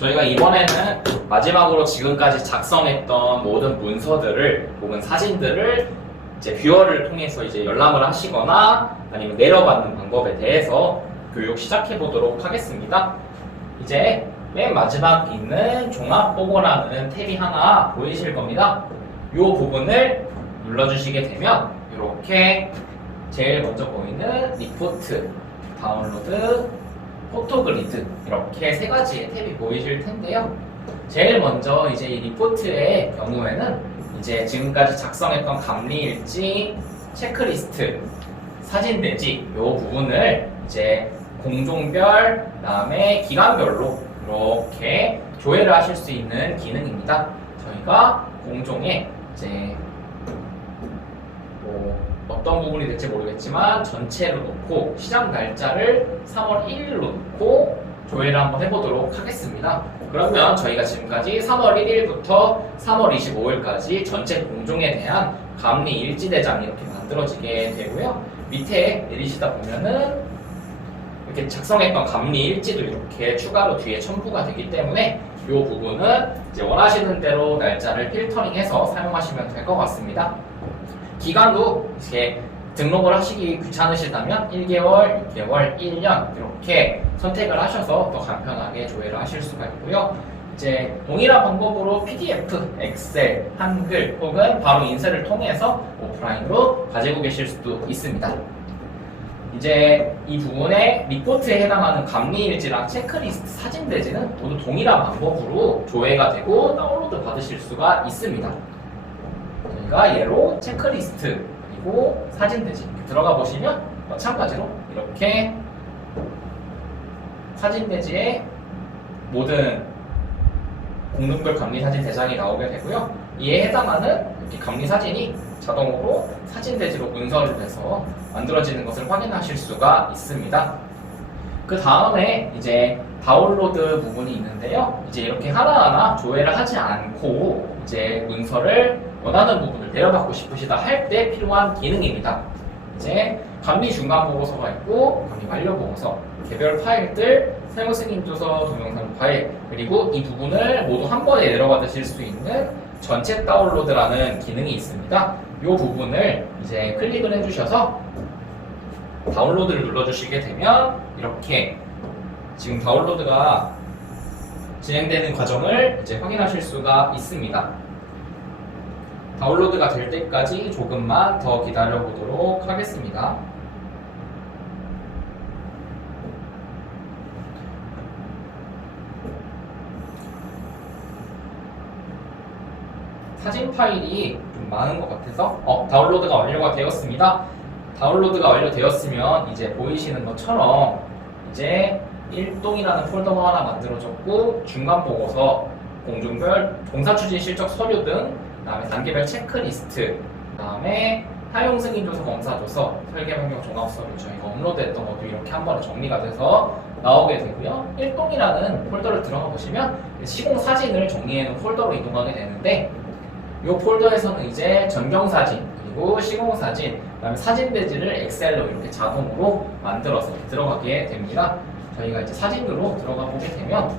저희가 이번에는 마지막으로 지금까지 작성했던 모든 문서들을 혹은 사진들을 이제 뷰어를 통해서 이제 열람을 하시거나 아니면 내려받는 방법에 대해서 교육 시작해 보도록 하겠습니다. 이제 맨 마지막 있는 종합보고라는 탭이 하나 보이실 겁니다. 이 부분을 눌러주시게 되면 이렇게 제일 먼저 보이는 리포트, 다운로드, 포토그리드 이렇게 세 가지의 탭이 보이실 텐데요. 제일 먼저 이제 이 리포트의 경우에는 이제 지금까지 작성했던 감리 일지, 체크리스트, 사진 대지 이 부분을 이제 공종별, 그다음에 기간별로 이렇게 조회를 하실 수 있는 기능입니다. 저희가 공종에 이제 뭐 어떤 부분이 될지 모르겠지만 전체로 놓고 시작 날짜를 3월 1일로 놓고 조회를 한번 해보도록 하겠습니다. 그러면 저희가 지금까지 3월 1일부터 3월 25일까지 전체 공종에 대한 감리 일지대장이 이렇게 만들어지게 되고요. 밑에 내리시다 보면은 이렇게 작성했던 감리 일지도 이렇게 추가로 뒤에 첨부가 되기 때문에 이 부분은 이제 원하시는 대로 날짜를 필터링해서 사용하시면 될 것 같습니다. 기간도 이렇게 등록을 하시기 귀찮으시다면 1개월, 6개월, 1년 이렇게 선택을 하셔서 더 간편하게 조회를 하실 수가 있고요. 이제 동일한 방법으로 PDF, 엑셀, 한글 혹은 바로 인쇄를 통해서 오프라인으로 가지고 계실 수도 있습니다. 이제 이 부분에 리포트에 해당하는 감리일지랑 체크리스트 사진 대지는 모두 동일한 방법으로 조회가 되고 다운로드 받으실 수가 있습니다. 저희가 예로 체크리스트 그리고 사진 이렇게 들어가 보시면 마찬가지로 이렇게 사진 대지에 모든 공등별 감리 사진 대장이 나오게 되고요. 이에 해당하는 이렇게 감리 사진이 자동으로 사진 대지로 문서를 내서 만들어지는 것을 확인하실 수가 있습니다. 그 다음에 이제 다운로드 부분이 있는데요. 이제 이렇게 하나하나 조회를 하지 않고 이제 문서를 원하는 부분을 내려받고 싶으시다 할 때 필요한 기능입니다. 이제 감리 중간 보고서가 있고 감리 완료 보고서, 개별 파일들, 사용 승인 주소, 동영상 파일, 그리고 이 부분을 모두 한 번에 내려받으실 수 있는 전체 다운로드라는 기능이 있습니다. 이 부분을 이제 클릭을 해주셔서 다운로드를 눌러주시게 되면 이렇게 지금 다운로드가 진행되는 과정을 이제 확인하실 수가 있습니다. 다운로드가 될 때까지 조금만 더 기다려 보도록 하겠습니다. 사진 파일이 좀 많은 것 같아서 어, 다운로드가 완료가 되었습니다. 다운로드가 완료되었으면 이제 보이시는 것처럼 이제 1동이라는 폴더가 하나 만들어졌고 중간 보고서, 공중별, 공사 추진 실적 서류 등 그다음에 단계별 체크리스트, 그다음에 사용 승인 조서 검사 조서, 설계 변경 종합 서류 저희가 업로드했던 것도 이렇게 한 번에 정리가 돼서 나오게 되고요. 1동이라는 폴더를 들어가 보시면 시공 사진을 정리해 놓은 폴더로 이동하게 되는데 이 폴더에서는 이제 전경 사진 그리고 시공 사진 그다음에 사진 대지를 엑셀로 이렇게 자동으로 만들어서 들어가게 됩니다. 저희가 이제 사진으로 들어가 보게 되면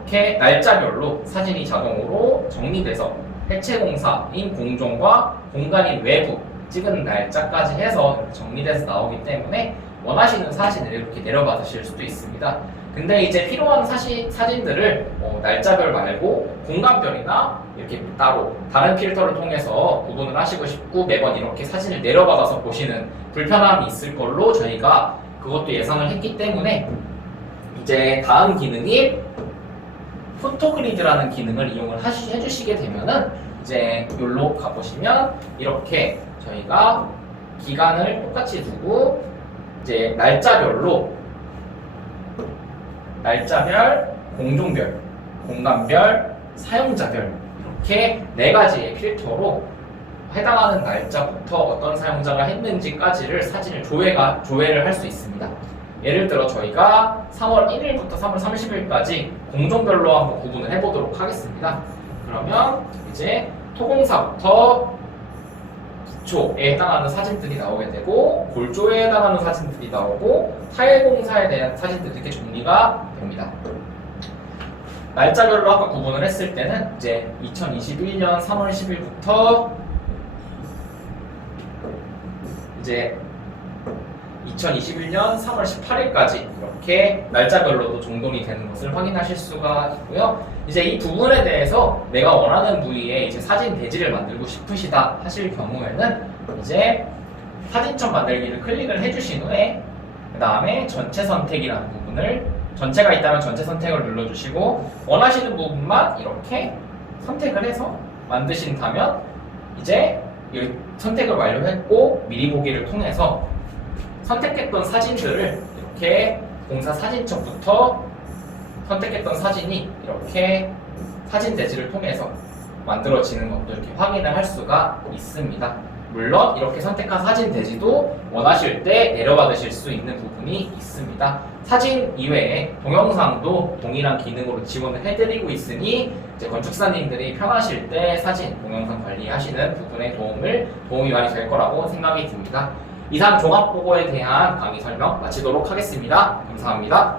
이렇게 날짜별로 사진이 자동으로 정리돼서 해체 공사인 공정과 공간인 외부 찍은 날짜까지 해서 정리돼서 나오기 때문에 원하시는 사진을 이렇게 내려받으실 수도 있습니다. 근데 이제 필요한 사시, 사진들을 어, 날짜별 말고 공간별이나 이렇게 따로 다른 필터를 통해서 구분을 하시고 싶고 매번 이렇게 사진을 내려받아서 보시는 불편함이 있을 걸로 저희가 그것도 예상을 했기 때문에 이제 다음 기능이 포토그리드라는 기능을 이용을 하시, 해주시게 되면은 이제 여기로 가보시면 이렇게 저희가 기간을 똑같이 두고 이제 날짜별로 날짜별, 공종별, 공간별, 사용자별 이렇게 네 가지의 필터로 해당하는 날짜부터 어떤 사용자가 했는지까지를 사진을 조회가 조회를 할 수 있습니다. 예를 들어 저희가 3월 1일부터 3월 30일까지 공종별로 한번 구분을 해보도록 하겠습니다. 그러면 이제 토공사부터 기초에 해당하는 사진들이 나오게 되고 골조에 해당하는 사진들이 나오고 타일 공사에 대한 사진들이 이렇게 정리가 됩니다. 날짜별로 아까 구분을 했을 때는 이제 2021년 3월 10일부터 이제 2021년 3월 18일까지 이렇게 날짜별로도 정돈이 되는 것을 확인하실 수가 있고요. 이제 이 부분에 대해서 내가 원하는 부위에 이제 사진 대지를 만들고 싶으시다 하실 경우에는 이제 사진첩 만들기를 클릭을 해주신 후에 그 다음에 전체 선택이라는 부분을 전체가 있다면 전체 선택을 눌러주시고 원하시는 부분만 이렇게 선택을 해서 만드신다면 이제 이 선택을 완료했고 미리 보기를 통해서 선택했던 사진들을 이렇게 공사 사진첩부터 선택했던 사진이 이렇게 사진 대지를 통해서 만들어지는 것도 이렇게 확인을 할 수가 있습니다. 물론 이렇게 선택한 사진 대지도 원하실 때 내려받으실 수 있는 부분이 있습니다. 사진 이외에 동영상도 동일한 기능으로 지원을 해드리고 있으니 이제 건축사님들이 편하실 때 사진, 동영상 관리하시는 부분에 도움을 도움이 많이 될 거라고 생각이 듭니다. 이상 종합보고에 대한 강의 설명 마치도록 하겠습니다. 감사합니다.